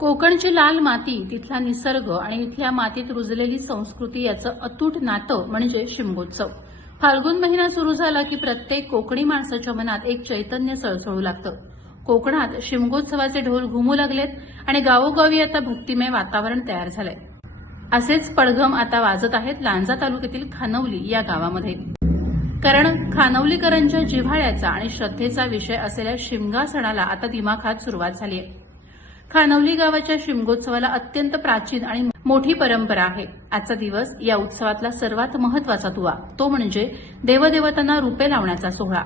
कोकणची लाल माती, तिथला निसर्ग आणि इथल्या मातीत रुजलेली संस्कृती याचं अतूट नातं म्हणजे शिमगोत्सव. फाल्गुन महिना सुरू झाला की प्रत्येक कोकणी माणसाच्या मनात एक चैतन्य सळसळू लागतं. कोकणात शिमगोत्सवाचे ढोल घुमू लागलेत आणि गावोगावी आता भक्तिमय वातावरण तयार झालंय. असेच पडघम आता वाजत आहेत लांजा तालुक्यातील खानवली या गावामध्ये. कारण खानवलीकरांच्या जिव्हाळ्याचा आणि श्रद्धेचा विषय असलेल्या शिमगा सणाला आता दिमाखात सुरुवात झाली आहे. खानवली गावाच्या शिमगोत्सवाला अत्यंत प्राचीन आणि मोठी परंपरा आहे. आजचा दिवस या उत्सवातला सर्वात महत्वाचा दुवा तो म्हणजे देवदेवतांना रुपे लावण्याचा सोहळा.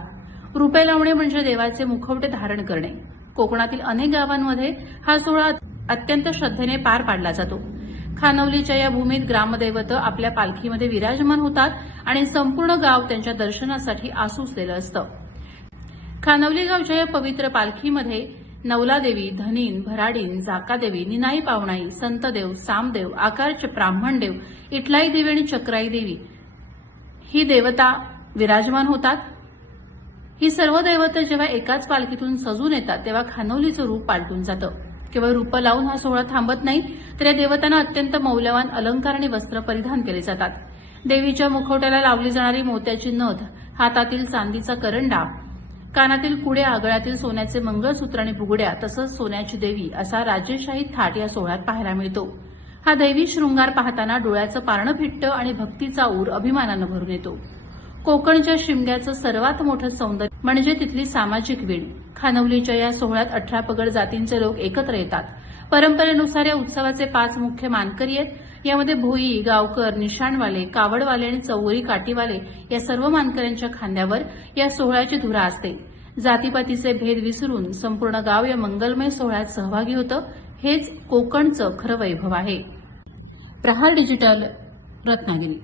रुपे लावणे म्हणजे देवाचे मुखवटे धारण करणे. कोकणातील अनेक गावांमध्ये हा सोहळा अत्यंत श्रद्धेने पार पाडला जातो. खानवलीच्या या भूमीत ग्रामदैवत आपल्या पालखीमध्ये विराजमान होतात आणि संपूर्ण गाव त्यांच्या दर्शनासाठी आसुसलेलं असतं. खानवली गावच्या या पवित्र पालखीमध्ये नवलादेवी, धनीन, भराडीन, जाकादेवी, निनाई पावणाई, संतदेव, सामदेव, आकारचे ब्राह्मणदेव, इटलाई देवी आणि चक्राई देवी ही देवता विराजमान होतात. ही सर्व दैवतं जेव्हा एकाच पालखीतून सजून येतात तेव्हा खानवलीचं रूप पालटून जातं. केवळ रूप लावून हा सोहळा थांबत नाही, तर या देवतांना अत्यंत मौल्यवान अलंकार आणि वस्त्र परिधान केले जातात. देवीच्या मुखवट्याला लावली जाणारी मोत्याची नथ, हातातील चांदीचा करंडा, कानातील कुड्या, गळ्यातील सोन्याचे मंगळसूत्र आणि बुगड्या, तसंच सोन्याची देवी असा राजेशाही थाट या सोहळ्यात पाहायला मिळतो. हा दैवी शृंगार पाहताना डोळ्याचं पारणं फिटतं आणि भक्तीचा ऊर अभिमानानं भरून येतो. कोकणच्या शिमग्याचं सर्वात मोठं सौंदर्य म्हणजे तिथली सामाजिक वीण. खानवलीच्या या सोहळ्यात 18 पगड जातींचे लोक एकत्र येतात. परंपरेनुसार या उत्सवाचे 5 मुख्य मानकरी आहेत. यामध्ये भोई, गावकर, निशाणवाले, कावडवाले आणि चौवरी काठीवाले या सर्व मानकऱ्यांच्या खांद्यावर या सोहळ्याची धुरा असते. जातीपातीचे भेद विसरून संपूर्ण गाव या मंगलमय सोहळ्यात सहभागी होतं. हेच कोकणचं खरं वैभव आहे. प्रहार डिजिटल, रत्नागिरी.